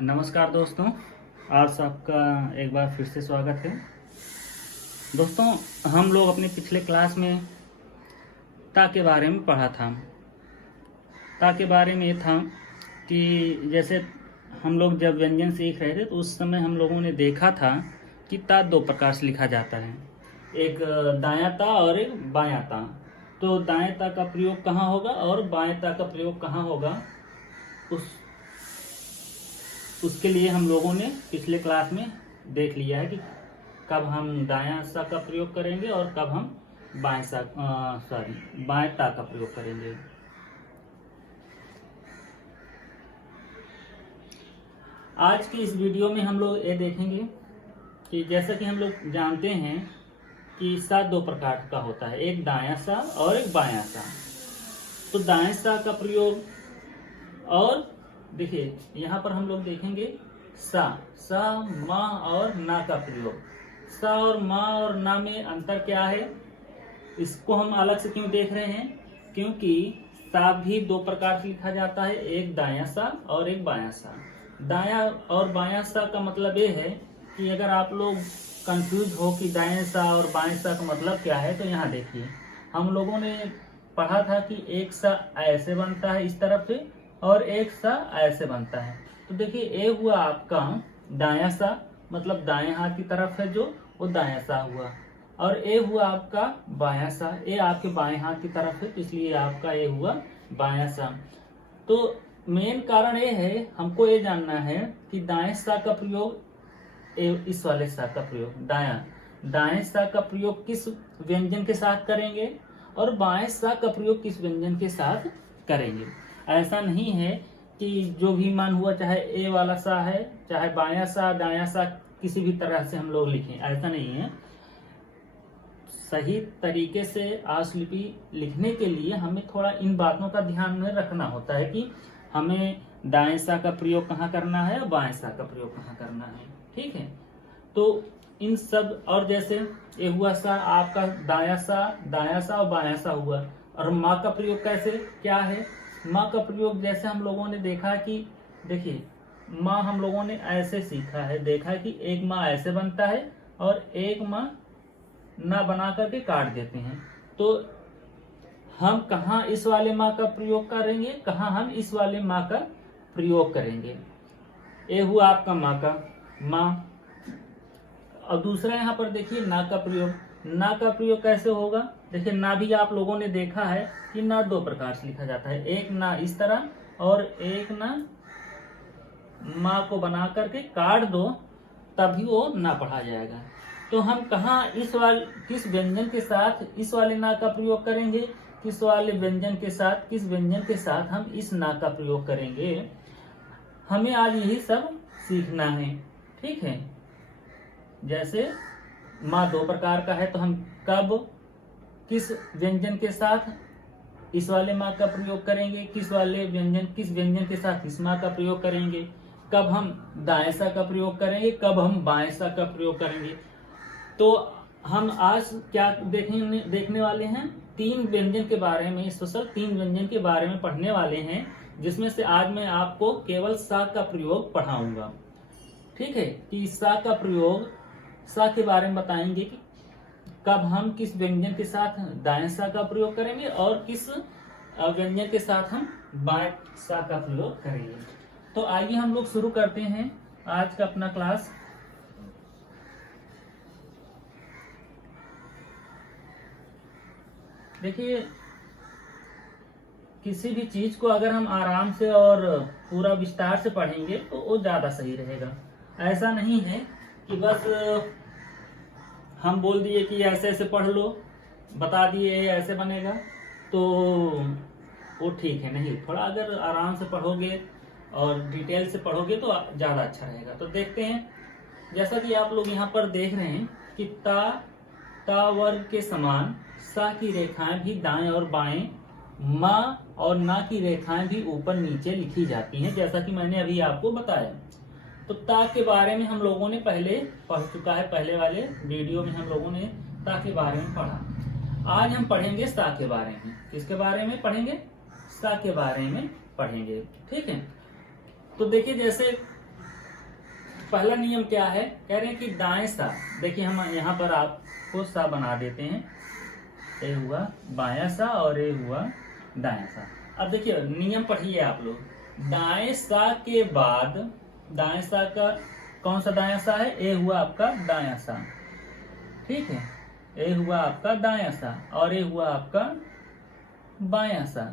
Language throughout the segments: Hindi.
नमस्कार दोस्तों, आप सबका एक बार फिर से स्वागत है। दोस्तों, हम लोग अपने पिछले क्लास में ता के बारे में पढ़ा था। ता के बारे में ये था कि जैसे हम लोग जब व्यंजन सीख रहे थे तो उस समय हम लोगों ने देखा था कि ता दो प्रकार से लिखा जाता है, एक दायां ता और एक बायां ता। तो दाएं ता का प्रयोग कहाँ होगा और बाएं ता का प्रयोग कहाँ होगा, उसके लिए हम लोगों ने पिछले क्लास में देख लिया है कि कब हम दायां सा का प्रयोग करेंगे और कब हम बाएं ता का प्रयोग करेंगे। आज की इस वीडियो में हम लोग ये देखेंगे कि जैसा कि हम लोग जानते हैं कि सा दो प्रकार का होता है, एक दायां सा और एक बायां सा। तो दाएं सा का प्रयोग, और देखिए यहाँ पर हम लोग देखेंगे सा मा और ना का प्रयोग। सा और मा और ना में अंतर क्या है, इसको हम अलग से क्यों देख रहे हैं, क्योंकि सा भी दो प्रकार से लिखा जाता है, एक दायां सा और एक बायां सा। दायां और बायां सा का मतलब ये है कि अगर आप लोग कंफ्यूज हो कि दाएं सा और बाएं सा का मतलब क्या है, तो यहाँ देखिए हम लोगों ने पढ़ा था कि एक सा ऐसे बनता है इस तरफ से और एक सा ऐसे बनता है। तो देखिए ए हुआ आपका दायां सा, मतलब दाएं हाथ की तरफ है जो, वो दायां सा हुआ, और ए हुआ आपका बायां सा, ए आपके बाएं हाथ की तरफ है, इसलिए आपका ए हुआ बायां सा। तो मेन कारण ये है, हमको ये जानना है कि दाएं सा का प्रयोग, इस वाले सा का प्रयोग दाएं सा का प्रयोग किस व्यंजन के साथ करेंगे और बाएं सा का प्रयोग किस व्यंजन के साथ करेंगे। ऐसा नहीं है कि जो भी मान हुआ, चाहे ए वाला सा है चाहे बायां सा दायां सा, किसी भी तरह से हम लोग लिखें, ऐसा नहीं है। सही तरीके से आशलिपि लिखने के लिए हमें थोड़ा इन बातों का ध्यान में रखना होता है कि हमें दाएं सा का प्रयोग कहाँ करना है और बाएं सा का प्रयोग कहाँ करना है, ठीक है। तो इन सब, और जैसे ये हुआ सा आपका दायां सा और बायां सा हुआ, और माँ का प्रयोग कैसे क्या है, माँ का प्रयोग जैसे हम लोगों ने देखा कि देखिए माँ हम लोगों ने ऐसे सीखा है, देखा है कि एक माँ ऐसे बनता है और एक माँ ना बना करके काट देते हैं। तो हम कहाँ इस वाले माँ का प्रयोग करेंगे, कहाँ हम इस वाले माँ का प्रयोग करेंगे। ये हुआ आपका माँ का माँ, और दूसरा यहाँ पर देखिए ना का प्रयोग। ना का प्रयोग कैसे होगा, देखिए ना भी आप लोगों ने देखा है कि ना दो प्रकार से लिखा जाता है, एक ना इस तरह और एक ना माँ को बना करके काट दो तभी वो ना पढ़ा जाएगा। तो हम कहाँ किस व्यंजन के साथ इस वाले ना का प्रयोग करेंगे, किस वाले व्यंजन के साथ, किस व्यंजन के साथ हम इस ना का प्रयोग करेंगे, हमें आज यही सब सीखना है, ठीक है। जैसे माँ दो प्रकार का है, तो हम कब किस व्यंजन के साथ इस वाले माँ का प्रयोग करेंगे, किस व्यंजन के साथ इस माँ का प्रयोग करेंगे, कब हम दाएं सा का प्रयोग करेंगे, कब हम बाएं सा का प्रयोग करेंगे। तो हम आज क्या देखने वाले हैं, तीन व्यंजन के बारे में, स्पेशल तीन व्यंजन के बारे में पढ़ने वाले हैं, जिसमें से आज मैं आपको केवल सा का प्रयोग पढ़ाऊंगा, ठीक है। कि सा का प्रयोग, सा के बारे में बताएंगे कि कब हम किस व्यंजन के साथ दाएं सा का प्रयोग करेंगे और किस व्यंजन के साथ हम बाएं सा का प्रयोग करेंगे। तो आइए हम लोग शुरू करते हैं आज का अपना क्लास। देखिए किसी भी चीज को अगर हम आराम से और पूरा विस्तार से पढ़ेंगे तो वो ज्यादा सही रहेगा। ऐसा नहीं है कि बस हम बोल दिए कि ऐसे ऐसे पढ़ लो, बता दिए ऐसे बनेगा, तो वो ठीक है नहीं। थोड़ा अगर आराम से पढ़ोगे और डिटेल से पढ़ोगे तो ज्यादा अच्छा रहेगा। तो देखते हैं, जैसा कि आप लोग यहाँ पर देख रहे हैं कि ता वर्ग के समान सा की रेखाएं भी दाएं और बाएं, माँ और ना की रेखाएं भी ऊपर नीचे लिखी जाती हैं, जैसा कि मैंने अभी आपको बताया। तो ता के बारे में हम लोगों ने पहले पढ़ चुका है, पहले वाले वीडियो में हम लोगों ने ता के बारे में पढ़ा। आज हम पढ़ेंगे सा के बारे में। किसके बारे में पढ़ेंगे, सा के बारे में पढ़ेंगे, ठीक है। तो देखिए जैसे पहला नियम क्या है, कह रहे हैं कि दाएं सा, देखिए हम यहाँ पर आपको सा बना देते हैं, ये हुआ बायां सा और ये हुआ दायां सा। अब देखिए नियम पढ़िए आप लोग, दाएं सा के बाद, दाएं सा का कौन सा दायां सा है, ये हुआ आपका दायां सा, ठीक है, ये हुआ आपका दायां सा और ये हुआ आपका बायां सा।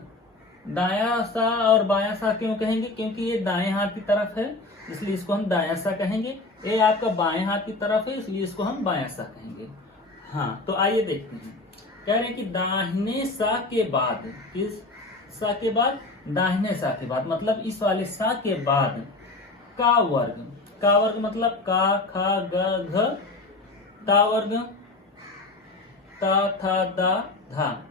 दायां सा और बायां सा क्यों कहेंगे, क्योंकि ये दाएं हाथ की तरफ है इसलिए इसको हम दायां सा कहेंगे, ये आपका बाएं हाथ की तरफ है इसलिए इसको हम बायां सा कहेंगे। हाँ तो आइए देखते हैं, कह रहे हैं कि दाहिने सा के बाद, किस सा के बाद, दाहिने सा के बाद, मतलब इस वाले सा के बाद का वर्ग, का वर्ग मतलब का खा ग घ, ता वर्ग ता था दा धा।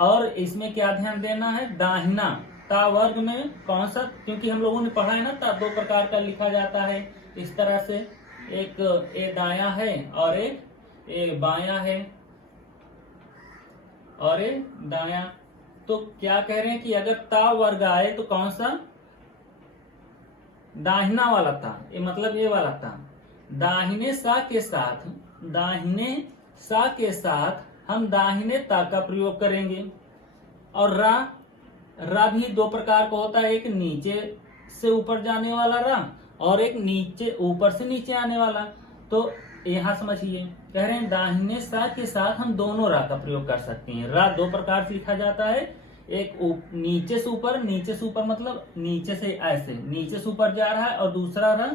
और इसमें क्या ध्यान देना है, दाहिना, ता वर्ग में कौन सा, क्योंकि हम लोगों ने पढ़ा है ना, ता दो प्रकार का लिखा जाता है इस तरह से, एक ए दाया है और एक ए बाया है और ए दाया। तो क्या कह रहे हैं कि अगर ता वर्ग आए तो कौन सा, दाहिना वाला ता, ये मतलब ये वाला ता, दाहिने सा के साथ, दाहिने सा के साथ हम दाहिने ता का प्रयोग करेंगे। और रा भी दो प्रकार का होता है, एक नीचे से ऊपर जाने वाला रा और एक नीचे ऊपर से नीचे आने वाला। तो यहाँ समझिए, कह रहे हैं दाहिने सा के साथ हम दोनों रा का प्रयोग कर सकते हैं। रा दो प्रकार से लिखा जाता है, एक नीचे से ऊपर, नीचे से ऊपर मतलब नीचे से ऐसे, नीचे से ऊपर जा रहा है, और दूसरा रा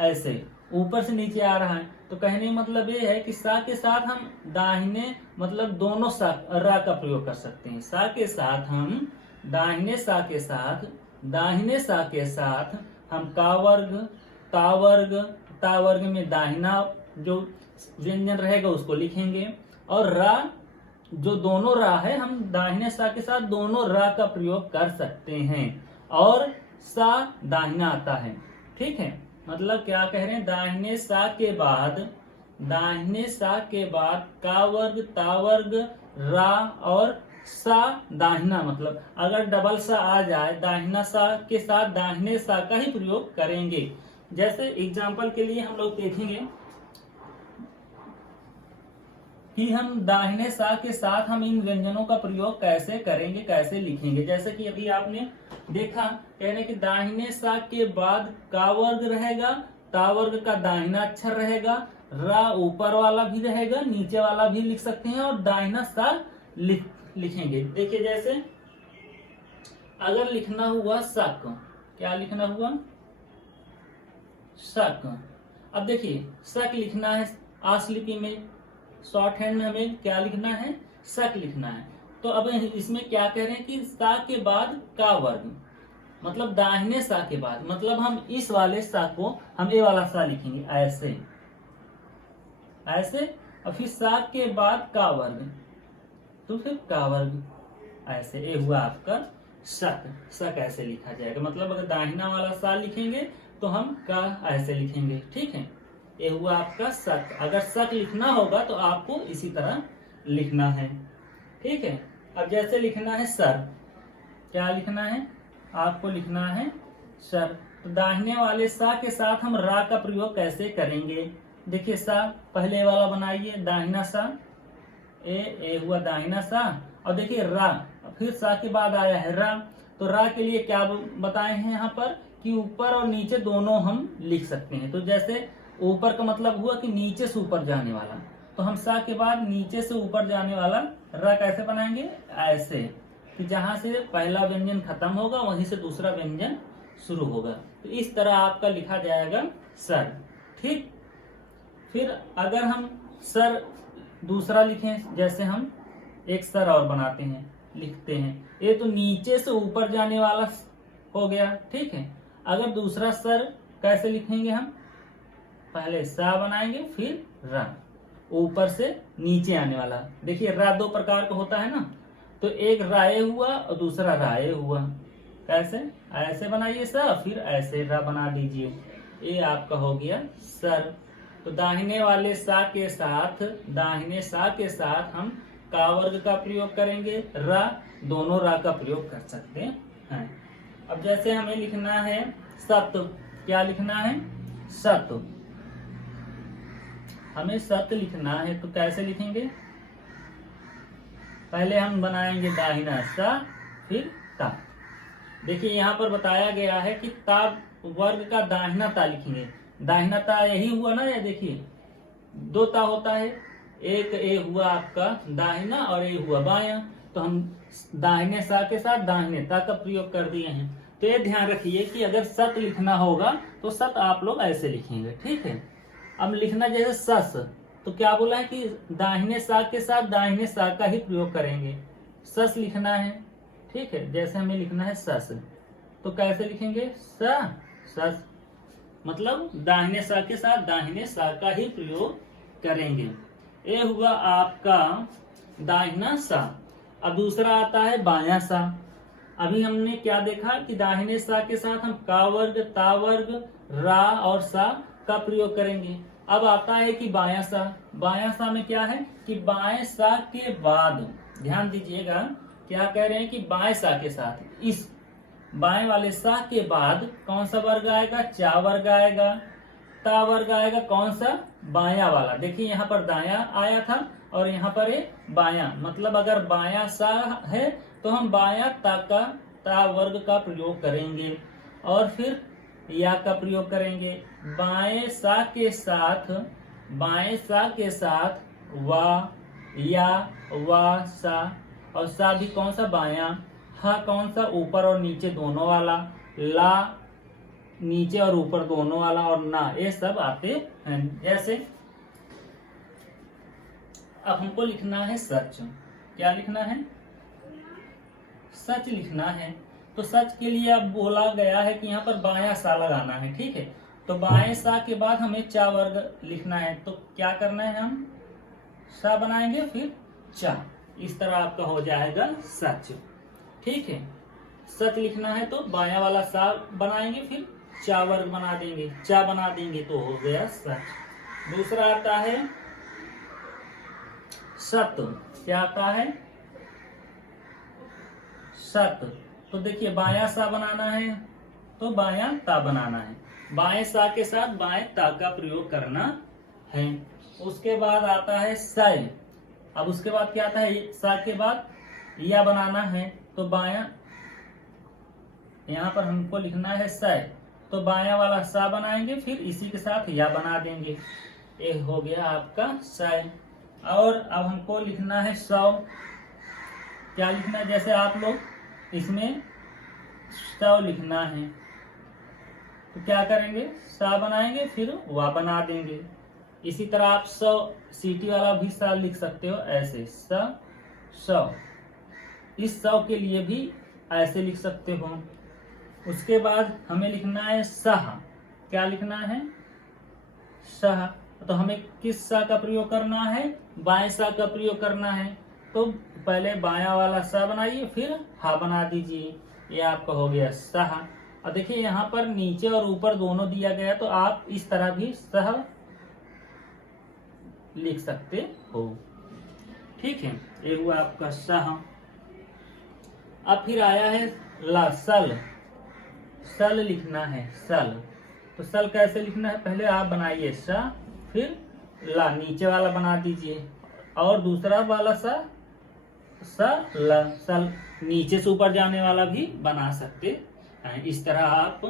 ऐसे ऊपर से नीचे आ रहा है। तो कहने मतलब ये है कि सा के साथ हम दाहिने मतलब दोनों सा रा का प्रयोग कर सकते हैं। सा के साथ हम दाहिने सा के साथ, दाहिने सा के साथ हम का वर्ग, ता वर्ग, ता वर्ग में दाहिना जो व्यंजन रहेगा उसको लिखेंगे, और रा जो दोनों रा है हम दाहिने सा के साथ दोनों रा का प्रयोग कर सकते हैं, और सा दाहिना आता है, ठीक है। मतलब क्या कह रहे हैं, दाहिने सा के बाद, दाहिने सा के बाद का वर्ग, ता वर्ग, रा और सा दाहिना, मतलब अगर डबल सा आ जाए दाहिना सा के साथ दाहिने सा का ही प्रयोग करेंगे। जैसे एग्जांपल के लिए हम लोग देखेंगे कि हम दाहिने सा के साथ हम इन व्यंजनों का प्रयोग कैसे करेंगे, कैसे लिखेंगे। जैसे कि अभी आपने देखा, कहने कि दाहिने सा के बाद का वर्ग रहेगा, ता वर्ग का दाहिना अक्षर रहेगा, रा ऊपर वाला भी रहेगा, नीचे वाला भी लिख सकते हैं, और दाहिना सा लिखेंगे। देखिए जैसे अगर लिखना हुआ शक, क्या लिखना हुआ, शक। अब देखिए शक लिखना है आसलिपि में, शॉर्ट हैंड में हमें क्या लिखना है, शक लिखना है। तो अब इसमें क्या कह रहे हैं कि सा के बाद का वर्ग, मतलब दाहिने सा के बाद, मतलब हम इस वाले सा को हम ये वाला सा लिखेंगे ऐसे ऐसे, और फिर सा के बाद का वर्ग, तो फिर का वर्ग ऐसे, ये हुआ आपका शक। शक ऐसे लिखा जाएगा, मतलब अगर दाहिना वाला सा लिखेंगे तो हम का ऐसे लिखेंगे, ठीक है। ये हुआ आपका शक। अगर शक लिखना होगा तो आपको इसी तरह लिखना है, ठीक है। अब जैसे लिखना है सर, क्या लिखना है, आपको लिखना है सर। तो दाहिने वाले सा के साथ हम रा का प्रयोग कैसे करेंगे, देखिए सा पहले वाला बनाइए, दाहिना सा, ए हुआ दाहिना सा, और देखिए रा, फिर सा के बाद आया है रा। तो रा के लिए क्या बताए हैं यहाँ पर कि ऊपर और नीचे दोनों हम लिख सकते हैं। तो जैसे ऊपर का मतलब हुआ कि नीचे से ऊपर जाने वाला, तो हम सा के बाद नीचे से ऊपर जाने वाला रा कैसे बनाएंगे, ऐसे कि जहां से पहला व्यंजन खत्म होगा वहीं से दूसरा व्यंजन शुरू होगा। तो इस तरह आपका लिखा जाएगा सर, ठीक। फिर अगर हम सर दूसरा लिखें, जैसे हम एक सर और बनाते हैं, लिखते हैं, ये तो नीचे से ऊपर जाने वाला हो गया, ठीक है। अगर दूसरा सर कैसे लिखेंगे, हम पहले सा बनाएंगे फिर रा, ऊपर से नीचे आने वाला। देखिए रा दो प्रकार का होता है ना, तो एक राय हुआ और दूसरा राय हुआ, कैसे, ऐसे बनाइए सा, फिर ऐसे रा बना दीजिए, ये आपका हो गया सर। तो दाहिने वाले सा के साथ, दाहिने सा के साथ हम का वर्ग का प्रयोग करेंगे, रा, दोनों रा का प्रयोग कर सकते हैं। अब जैसे हमें लिखना है सत, क्या लिखना है, सत, हमें सत लिखना है तो कैसे लिखेंगे? पहले हम बनाएंगे दाहिना सा फिर ता। देखिए यहाँ पर बताया गया है कि ता वर्ग का दाहिना ता लिखेंगे। दाहिना ता यही हुआ ना, ये देखिए दो ता होता है, एक ए हुआ आपका दाहिना और ए हुआ बायां, तो हम दाहिने सा के साथ दाहिने ता का प्रयोग कर दिए हैं। तो ये ध्यान रखिए कि अगर सत लिखना होगा तो सत आप लोग ऐसे लिखेंगे, ठीक है। अब लिखना जैसे सस, तो क्या बोला है कि दाहिने सा के साथ दाहिने सा का ही प्रयोग करेंगे, सस लिखना है, ठीक है। जैसे हमें लिखना है सस, तो कैसे लिखेंगे? सस, मतलब दाहिने सा के साथ दाहिने सा का ही प्रयोग करेंगे। ये हुआ आपका दाहिना सा। अब दूसरा आता है बायां सा। अभी हमने क्या देखा कि दाहिने सा के साथ हम का वर्ग, ता वर्ग, रा और सा का प्रयोग करेंगे। अब आता है कि बायां सा। बायां सा में क्या है कि बाएं सा के बाद, ध्यान दीजिएगा क्या कह रहे हैं कि बाएं सा के साथ, इस बाएं वाले सा के बाद कौन सा वर्ग आएगा? चा वर्ग आएगा। ता वर्ग आएगा कौन सा? बायां वाला। देखिए यहाँ पर दायां आया था और यहाँ पर है बायां, मतलब अगर बायां सा है तो हम बायां ता वर्ग का प्रयोग करेंगे और फिर या का प्रयोग करेंगे। बाएं सा के साथ वा, या, वा, सा, और सा भी कौन सा? बायां। हा कौन सा? ऊपर और नीचे दोनों वाला। ला नीचे और ऊपर दोनों वाला, और ना, ये सब आते हैं। जैसे अब हमको लिखना है सच। क्या लिखना है? सच लिखना है। तो सच के लिए अब बोला गया है कि यहाँ पर बायां सा लगाना है, ठीक है। तो बाएं सा के बाद हमें चा वर्ग लिखना है, तो क्या करना है? हम सा बनाएंगे फिर चा, इस तरह आपका हो जाएगा सच, ठीक है। सच लिखना है तो बायां वाला सा बनाएंगे, फिर चा वर्ग बना देंगे, चा बना देंगे, तो हो गया सच। दूसरा आता है सत। क्या आता है? सत। तो देखिए बायां सा बनाना है तो बायां ता बनाना है, बाएं सा के साथ बाएं ता का प्रयोग करना है। उसके बाद आता है सय। अब उसके बाद क्या आता है? सा के बाद या बनाना है, तो बायां, यहाँ पर हमको लिखना है सय, तो बायां वाला सा बनाएंगे, फिर इसी के साथ या बना देंगे, ये हो गया आपका सय। और अब हमको लिखना है सौ। क्या लिखना है? जैसे आप लोग इसमें सौ लिखना है तो क्या करेंगे? सा बनाएंगे फिर वा बना देंगे। इसी तरह आप 100 सीटी वाला भी सा लिख सकते हो, ऐसे सौ। इस 100 के लिए भी ऐसे लिख सकते हो। उसके बाद हमें लिखना है सह। क्या लिखना है? सह। तो हमें किस सा का प्रयोग करना है? बाएं सा का प्रयोग करना है। तो पहले बायां वाला सा बनाइए, फिर हा बना दीजिए, ये आपका हो गया सह। और देखिए यहाँ पर नीचे और ऊपर दोनों दिया गया, तो आप इस तरह भी सह लिख सकते हो, ठीक है। ये हुआ आपका सह। अब फिर आया है ला, सल। सल लिखना है, सल। तो सल कैसे लिखना है? पहले आप बनाइए सा, फिर ला नीचे वाला बना दीजिए, और दूसरा वाला सा ला, सल नीचे से ऊपर जाने वाला भी बना सकते हैं। इस तरह आप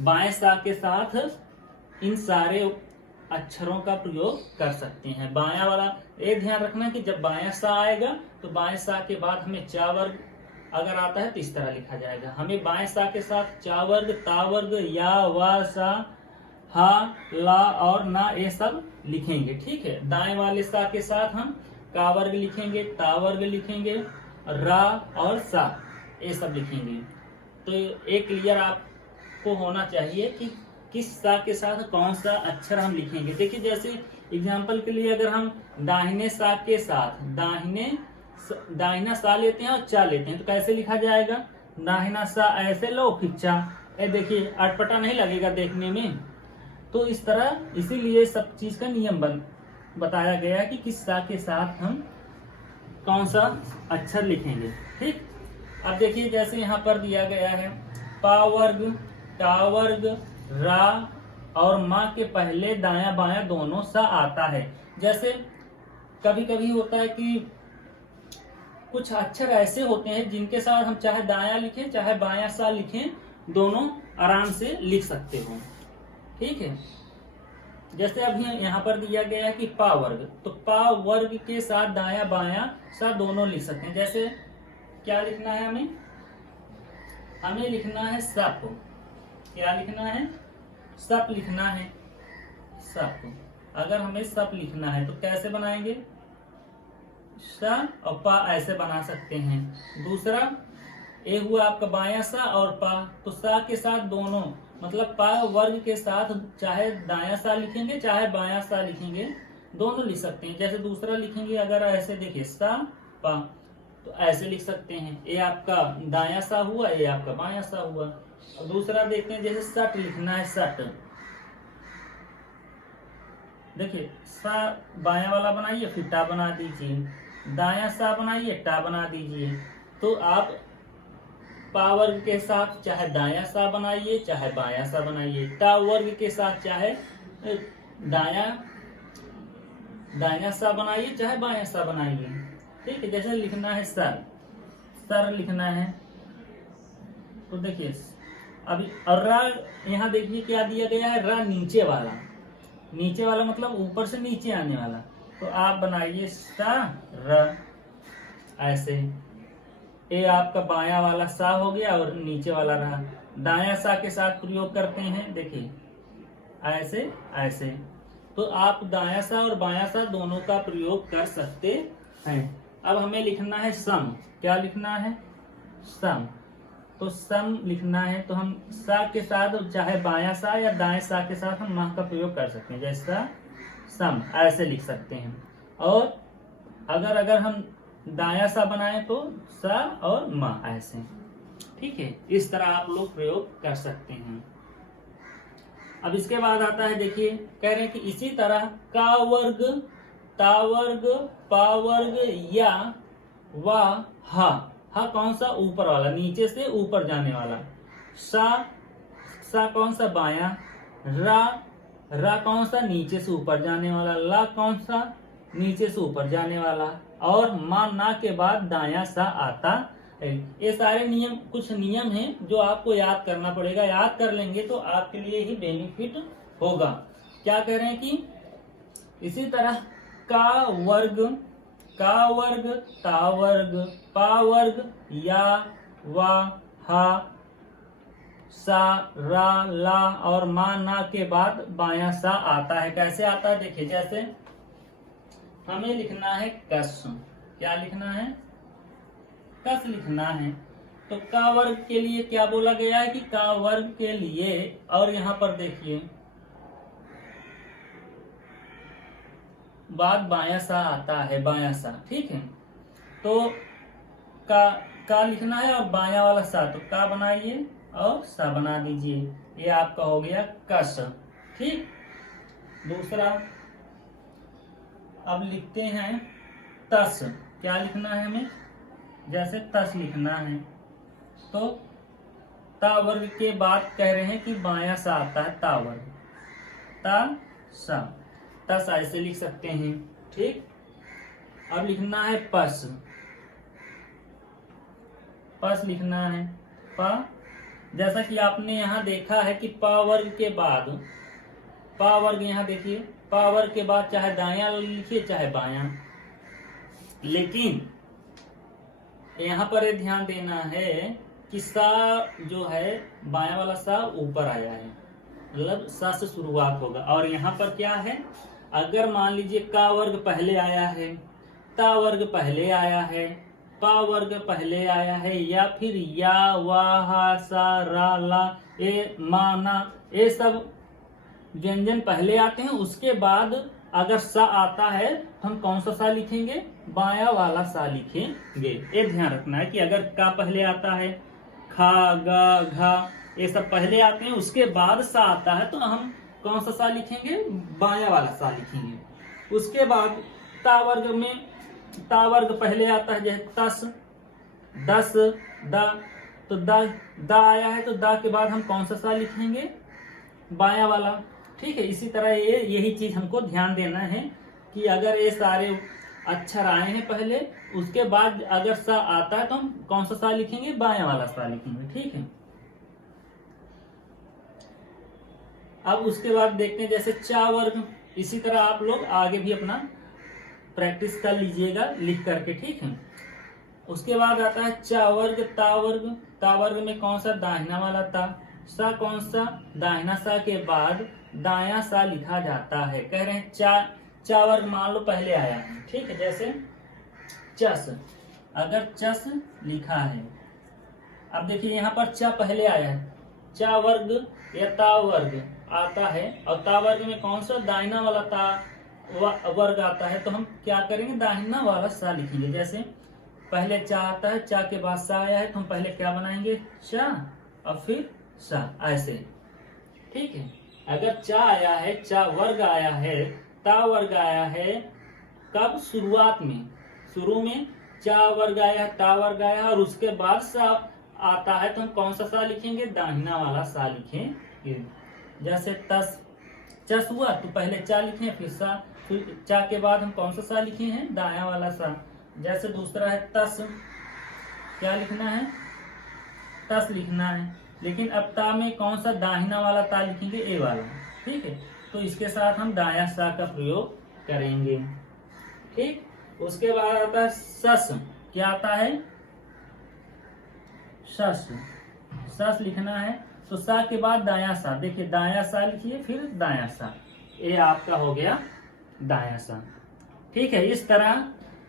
बाएं सा के साथ इन सारे अक्षरों का प्रयोग कर सकते हैं। बायां वाला ये ध्यान रखना कि जब बायां सा आएगा तो बाएं सा के बाद हमें चा वर्ग अगर आता है तो इस तरह लिखा जाएगा। हमें बाएं सा के साथ चा वर्ग, ता वर्ग, या, वा, सा, हा, ला और ना, ये सब लिखेंगे, ठीक है। दाएं वाले सा के साथ हम का वर्ग लिखेंगे, ता वर्ग लिखेंगे, रा और सा, ये सब लिखेंगे। तो एक क्लियर आपको होना चाहिए कि किस सा के साथ कौन सा अक्षर हम लिखेंगे। देखिए जैसे एग्जाम्पल के लिए अगर हम दाहिने सा के साथ दाहिना सा लेते हैं और चा लेते हैं तो कैसे लिखा जाएगा? दाहिना सा ऐसे लो, फिर चा। ये देखिए अटपटा नहीं लगेगा देखने में। तो इस तरह इसीलिए सब चीज का नियम बताया गया है कि किस सा के साथ हम कौन सा अक्षर लिखेंगे, ठीक। अब देखिए जैसे यहाँ पर दिया गया है पा वर्ग, टा वर्ग, रा और माँ के पहले दाया बाया दोनों सा आता है। जैसे कभी कभी होता है कि कुछ अक्षर ऐसे होते हैं जिनके साथ हम चाहे दाया लिखें चाहे बाया सा लिखें, दोनों आराम से लिख सकते हो। ठीक है, जैसे अभी यहाँ पर दिया गया है कि पा वर्ग, तो पा वर्ग के साथ दाया बाया सा दोनों लिख सकते हैं। जैसे क्या लिखना है हमें? हमें लिखना है सप। क्या लिखना है? सप लिखना है। सप, अगर हमें सप लिखना है तो कैसे बनाएंगे? सा और पा ऐसे बना सकते हैं। दूसरा ए हुआ आपका बाया सा और पा, तो सा के साथ दोनों मतलब पा वर्ग के साथ चाहे दाया सा लिखेंगे चाहे बाया सा लिखेंगे, दोनों लिख सकते हैं। जैसे दूसरा लिखेंगे अगर ऐसे देखिए सा पा, तो ऐसे लिख सकते हैं। ए आपका दाया सा हुआ, ए आपका बाया सा हुआ। और दूसरा देखते हैं, जैसे सट लिखना है, सट देखिए सा बाया वाला बनाइए फिर टा बना दीजिए, दाया सा बनाइए टा बना दीजिए। तो आप पा वर्ग के साथ चाहे दाया सा बनाइए चाहे बाया सा बनाइए, टा वर्ग के साथ चाहे दाया सा बनाइए चाहे बाया सा बनाइए। ठीक है, जैसे लिखना है सर, सर लिखना है तो देखिए अभी और रा, यहाँ देखिए क्या दिया गया है, रा नीचे वाला, नीचे वाला मतलब ऊपर से नीचे आने वाला। तो आप बनाइए सा र ऐसे। ए आपका बाया वाला सा हो गया और नीचे वाला रहा। दाया सा के साथ प्रयोग करते हैं, देखिए ऐसे ऐसे। तो आप दाया सा और बाया सा दोनों का प्रयोग कर सकते हैं। अब हमें लिखना है सम। क्या लिखना है? सम। तो सम लिखना है तो हम सा के साथ चाहे बाया सा या दाएं सा के साथ हम माह का प्रयोग कर सकते हैं। जैसा सम ऐसे लिख सकते हैं। और अगर हम दाया सा बनाए तो सा और माँ ऐसे। ठीक है, इस तरह आप लोग प्रयोग कर सकते हैं। अब इसके बाद आता है, देखिए कह रहे हैं कि इसी तरह का वर्ग, ता वर्ग, पा वर्ग या वा हा। हा कौन सा? ऊपर वाला, नीचे से ऊपर जाने वाला। सा कौन सा? बाया। रा कौन सा? नीचे से ऊपर जाने वाला। ला कौन सा? नीचे से ऊपर जाने वाला। और मा ना के बाद दाया सा आता है। ये सारे नियम, कुछ नियम हैं जो आपको याद करना पड़ेगा। याद कर लेंगे तो आपके लिए ही बेनिफिट होगा। क्या कह रहे हैं कि इसी तरह का वर्ग, ता वर्ग, पा वर्ग या वा हा सा रा ला और मा ना के बाद बाया सा आता है। कैसे आता है? देखिए जैसे हमें लिखना है कस। क्या लिखना है? कस लिखना है। तो का वर्ग के लिए क्या बोला गया है कि का वर्ग के लिए, और यहाँ पर देखिए बाद बाया सा आता है, बाया सा। ठीक है, तो का लिखना है और बाया वाला सा, तो का बनाइए और सा बना दीजिए। ये आपका हो गया कस। ठीक, दूसरा अब लिखते हैं तस। क्या लिखना है हमें? जैसे तस लिखना है तो ता वर्ग के बाद कह रहे हैं कि बाया सा आता है, ता वर्ग, ता सा, तस ऐसे लिख सकते हैं। ठीक, अब लिखना है पस। पस लिखना है पा। जैसा कि आपने यहाँ देखा है कि पा वर्ग के बाद, पा वर्ग यहाँ देखिए, पा वर्ग के बाद चाहे दाया लिखिए चाहे बाया, लेकिन यहाँ पर ये ध्यान देना है कि सा जो है बाया वाला सा ऊपर आया है, मतलब सा से शुरुआत होगा। और यहाँ पर क्या है, अगर मान लीजिए का वर्ग पहले आया है, ता वर्ग पहले आया है, पा वर्ग पहले आया है, या फिर या वा हा सा रा ला ए मा ना, ये सब व्यंजन पहले आते हैं। उसके बाद अगर सा आता है तो हम कौन सा सा लिखेंगे? बाया वाला सा लिखेंगे। ये ध्यान रखना है कि अगर का पहले आता है, खा गा घा ये सब पहले आते हैं, उसके बाद सा आता है तो हम कौन सा सा लिखेंगे? बाया वाला सा लिखेंगे। उसके बाद ता वर्ग में, ता वर्ग पहले आता है, जैसे तस, दस, दा, तो दा आया है तो दा के बाद हम कौन सा सा लिखेंगे? बाया वाला। ठीक है। इसी तरह यही चीज हमको ध्यान देना है कि अगर ये सारे अक्षर आए हैं पहले, उसके बाद अगर सा आता है तो हम कौन सा सा लिखेंगे, बायां वाला सा लिखेंगे। ठीक है। अब उसके बाद देखते हैं जैसे चा वर्ग, इसी तरह आप लोग आगे भी अपना प्रैक्टिस कर लीजिएगा लिख करके। ठीक है। उसके बाद आता है चा वर्ग ता वर्ग। ता वर्ग में कौन सा, दाहिना वाला ता। सा कौन सा, दाहिना सा के बाद दायां सा लिखा जाता है। कह रहे हैं चा वर्ग मान लो पहले आया है। ठीक है। जैसे चस, अगर चस लिखा है, अब देखिए यहाँ पर चा पहले आया है, चा वर्ग या ता वर्ग आता है, और ता वर्ग में कौन सा, दाहिना वाला ता वर्ग आता है, तो हम क्या करेंगे, दाहिना वाला सा लिखेंगे। जैसे पहले चा आता है, चा के बाद सा आया है, तो हम पहले क्या बनाएंगे, चा और फिर सा, ऐसे। ठीक है। अगर चा आया है, चा वर्ग आया है, ता वर्ग आया है, कब, शुरुआत में, शुरू में चा वर्ग आया है, ता वर्ग आया है, और उसके बाद सा आता है, तो हम कौन सा सा लिखेंगे, दाहिना वाला सा लिखेंगे। जैसे तस, चस हुआ तो पहले चा लिखे, फिर सा, फिर चा के बाद हम कौन सा सा लिखे हैं, दायां वाला सा। जैसे दूसरा है तस, क्या लिखना है, तस लिखना है, लेकिन अब ता में कौन सा, दाहिना वाला ता लिखेंगे, ए वाला। ठीक है। तो इसके साथ हम दायां सा का प्रयोग करेंगे। ठीक। उसके बाद आता है सस, क्या आता है, सस, सस लिखना है, तो सा के बाद दायां सा, देखिए दायां सा लिखिए, फिर दायां सा, ये आपका हो गया दायां सा। ठीक है। इस तरह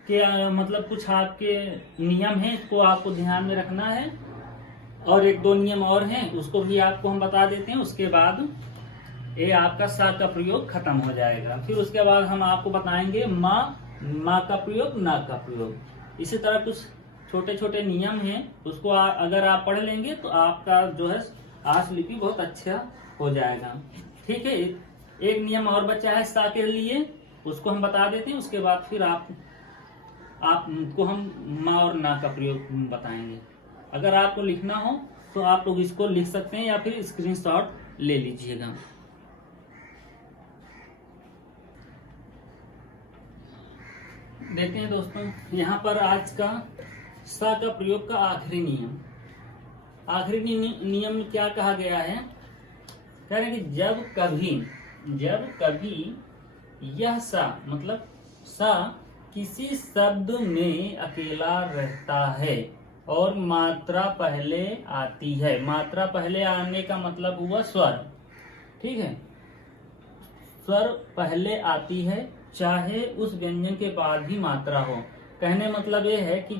के मतलब कुछ आपके नियम हैं, इसको आपको ध्यान में रखना है, और एक दो नियम और हैं, उसको भी आपको हम बता देते हैं। उसके बाद ये आपका सा का प्रयोग खत्म हो जाएगा। फिर उसके बाद हम आपको बताएंगे माँ का प्रयोग, ना का प्रयोग। इसी तरह कुछ छोटे छोटे नियम हैं, उसको अगर आप पढ़ लेंगे तो आपका जो है आस लिपि बहुत अच्छा हो जाएगा। ठीक है। एक नियम और बचा है सा के लिए, उसको हम बता देते हैं। उसके बाद फिर आपको हम माँ और ना का प्रयोग बताएंगे। अगर आपको लिखना हो तो आप लोग इसको लिख सकते हैं, या फिर स्क्रीनशॉट ले लीजिएगा। देखते हैं दोस्तों, यहाँ पर आज का सा का प्रयोग का आखिरी नियम। आखिरी नियम में क्या कहा गया है, कह रहे हैं कि जब कभी यह सा, मतलब सा किसी शब्द में अकेला रहता है और मात्रा पहले आती है। मात्रा पहले आने का मतलब हुआ स्वर। ठीक है। स्वर पहले आती है, चाहे उस व्यंजन के बाद ही मात्रा हो। कहने मतलब ये है कि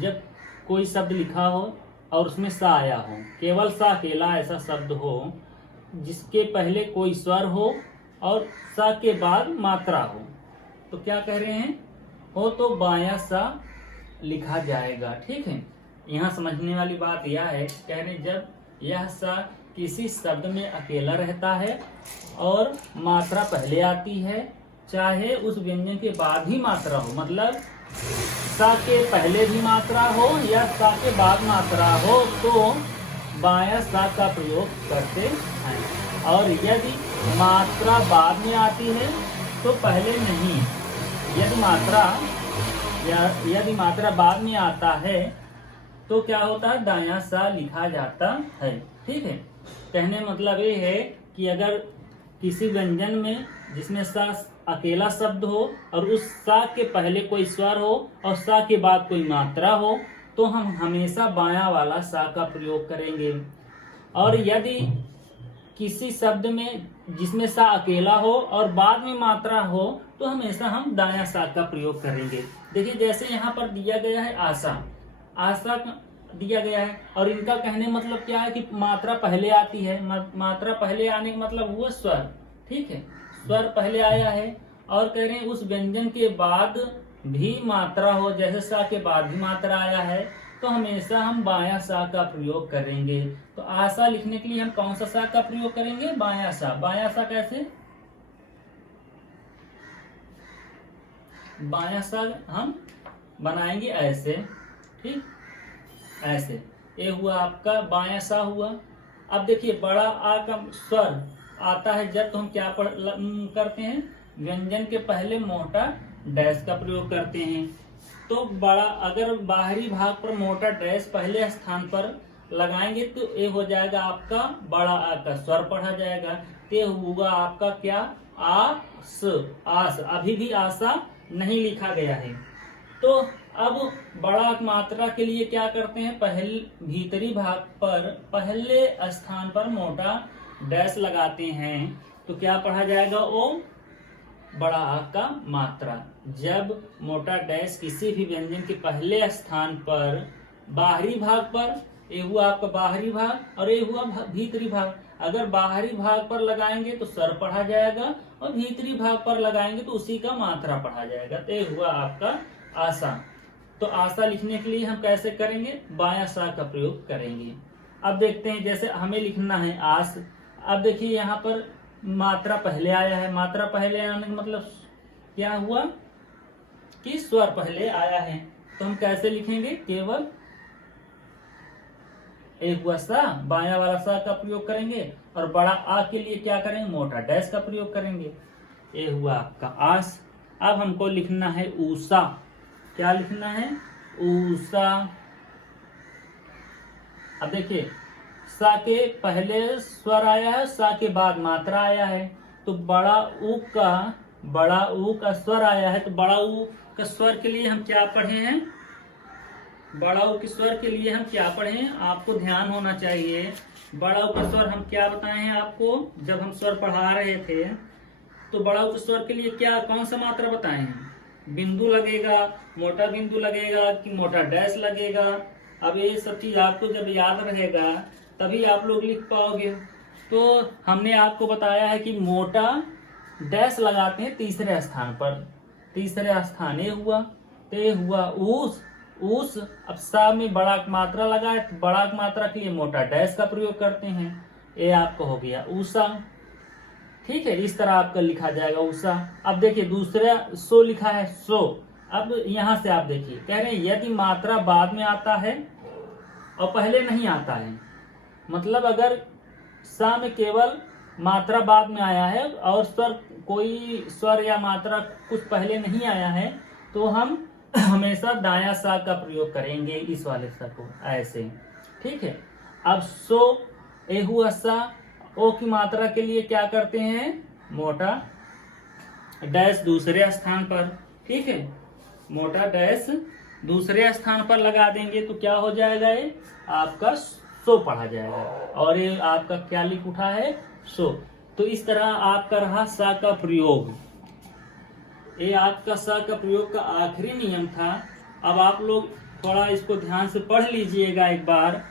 जब कोई शब्द लिखा हो और उसमें सा आया हो, केवल सा अकेला ऐसा शब्द हो जिसके पहले कोई स्वर हो और सा के बाद मात्रा हो, तो क्या कह रहे हैं, हो तो बायां सा लिखा जाएगा। ठीक है। यहाँ समझने वाली बात यह है, कह रहे जब यह सा किसी शब्द में अकेला रहता है और मात्रा पहले आती है, चाहे उस व्यंजन के बाद ही मात्रा हो, मतलब सा के पहले भी मात्रा हो या सा के बाद मात्रा हो, तो बायां सा का प्रयोग करते हैं। और यदि मात्रा बाद में आती है तो पहले नहीं। यदि मात्रा बाद में आता है तो क्या होता है, दायां सा लिखा जाता है। ठीक है। कहने मतलब ये है कि अगर किसी व्यंजन में जिसमें सा अकेला शब्द हो और उस सा के पहले कोई स्वर हो और सा के बाद कोई मात्रा हो, तो हम हमेशा बायां वाला सा का प्रयोग करेंगे। और यदि किसी शब्द में जिसमें सा अकेला हो और बाद में मात्रा हो, तो हमेशा हम दायां सा का प्रयोग करेंगे। देखिए जैसे यहाँ पर दिया गया है आशा दिया गया है, और इनका कहने मतलब क्या है कि मात्रा पहले आती है। मात्रा पहले आने का मतलब हुआ स्वर। ठीक है। स्वर पहले आया है और कह रहे हैं उस व्यंजन के बाद भी मात्रा हो, जैसे सा के बाद भी मात्रा आया है, तो हमेशा हम बायां सा का प्रयोग करेंगे। तो आशा लिखने के लिए हम कौन सा का प्रयोग करेंगे, बायां सा। बायां सा कैसे, बायां सा हम बनाएंगे ऐसे। ठीक, ऐसे। ये हुआ आपका बायां सा हुआ। अब देखिए बड़ा आ का स्वर आता है जब, तो हम क्या करते हैं, व्यंजन के पहले मोटा डैश का प्रयोग करते हैं। तो बड़ा, अगर बाहरी भाग पर मोटा डैश पहले स्थान पर लगाएंगे तो ये हो जाएगा आपका बड़ा आ का स्वर पढ़ा जाएगा। ते हुआ आपका क्या, आस, आस। अभी भी आशा नहीं लिखा गया है। तो अब बड़ा मात्रा के लिए क्या करते हैं, पहले भीतरी भाग पर पहले स्थान पर मोटा डैश लगाते हैं। तो क्या पढ़ा जाएगा, ओम बड़ा आ का मात्रा। जब मोटा डैश किसी भी व्यंजन के पहले स्थान पर बाहरी भाग पर, ये हुआ आपका बाहरी भाग और ये हुआ भीतरी भाग, अगर बाहरी भाग पर लगाएंगे तो स्वर पढ़ा जाएगा और भीतरी भाग पर लगाएंगे तो उसी का मात्रा पढ़ा जाएगा। तो ये हुआ आपका आशा। तो आशा लिखने के लिए हम कैसे करेंगे, बायां सा का प्रयोग करेंगे। अब देखते हैं, जैसे हमें लिखना है आस। अब देखिए यहाँ पर मात्रा पहले आया है, मात्रा पहले आने का मतलब क्या हुआ कि स्वर पहले आया है। तो हम कैसे लिखेंगे, केवल एक हुआ सा, बायां वाला सा का प्रयोग करेंगे और बड़ा आ के लिए क्या करेंगे, मोटा डैश का प्रयोग करेंगे। ये हुआ आपका आस। अब हमको लिखना है ऊषा। क्या लिखना है, ऊषा। अब देखिए सा के पहले स्वर आया है, सा के बाद मात्रा आया है। तो बड़ा ऊ का स्वर आया है। तो बड़ा ऊ का स्वर के लिए हम क्या पढ़े हैं, बड़ा ऊ के स्वर के लिए हम क्या पढ़े हैं, आपको ध्यान होना चाहिए। बड़ा ऊ का स्वर हम क्या बताए हैं आपको, जब हम स्वर पढ़ा रहे थे तो बड़ा ऊ के स्वर के लिए क्या, कौन सा मात्रा बताए हैं, बिंदु लगेगा, मोटा बिंदु लगेगा कि मोटा डैश लगेगा। अब ये सब चीज आपको जब याद रहेगा तभी आप लोग लिख पाओगे। तो हमने आपको बताया है कि मोटा डैश लगाते हैं तीसरे स्थान पर, तीसरे स्थान ये हुआ। तो ये हुआ उस। अब सा में बड़ा मात्रा लगा है, तो बड़ा मात्रा के लिए मोटा डैश का प्रयोग करते हैं। ये आपको हो गया ऊषा। ठीक है, इस तरह आपका लिखा जाएगा ऊषा। अब देखिए दूसरा सो लिखा है, सो। अब यहां से आप देखिए, कह रहे हैं यदि मात्रा बाद में आता है और पहले नहीं आता है, मतलब अगर सा में केवल मात्रा बाद में आया है और स्वर, कोई स्वर या मात्रा कुछ पहले नहीं आया है, तो हम हमेशा दायां सा का प्रयोग करेंगे, इस वाले सा को ऐसे। ठीक है, अब सो ए हुआ सा, ओ की मात्रा के लिए क्या करते हैं, मोटा डैश दूसरे स्थान पर। ठीक है, मोटा डैश दूसरे स्थान पर लगा देंगे तो क्या हो जाएगा, ये आपका सो पढ़ा जाएगा। और ये आपका क्या लिख उठा है, सो। तो इस तरह आपका रहा सा का प्रयोग। ये आपका सा का प्रयोग का आखिरी नियम था। अब आप लोग थोड़ा इसको ध्यान से पढ़ लीजिएगा एक बार,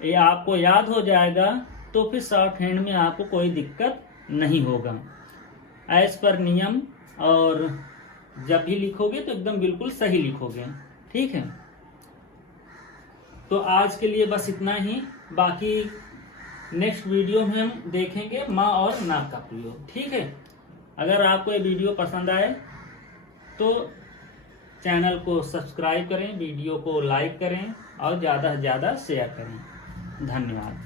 ये आपको याद हो जाएगा तो फिर शॉर्ट हैंड में आपको कोई दिक्कत नहीं होगा। एज पर नियम, और जब भी लिखोगे तो एकदम बिल्कुल सही लिखोगे। ठीक है, तो आज के लिए बस इतना ही। बाकी नेक्स्ट वीडियो में हम देखेंगे माँ और ना का प्रयोग। ठीक है, अगर आपको ये वीडियो पसंद आए तो चैनल को सब्सक्राइब करें, वीडियो को लाइक करें और ज़्यादा से ज़्यादा शेयर करें। धन्यवाद।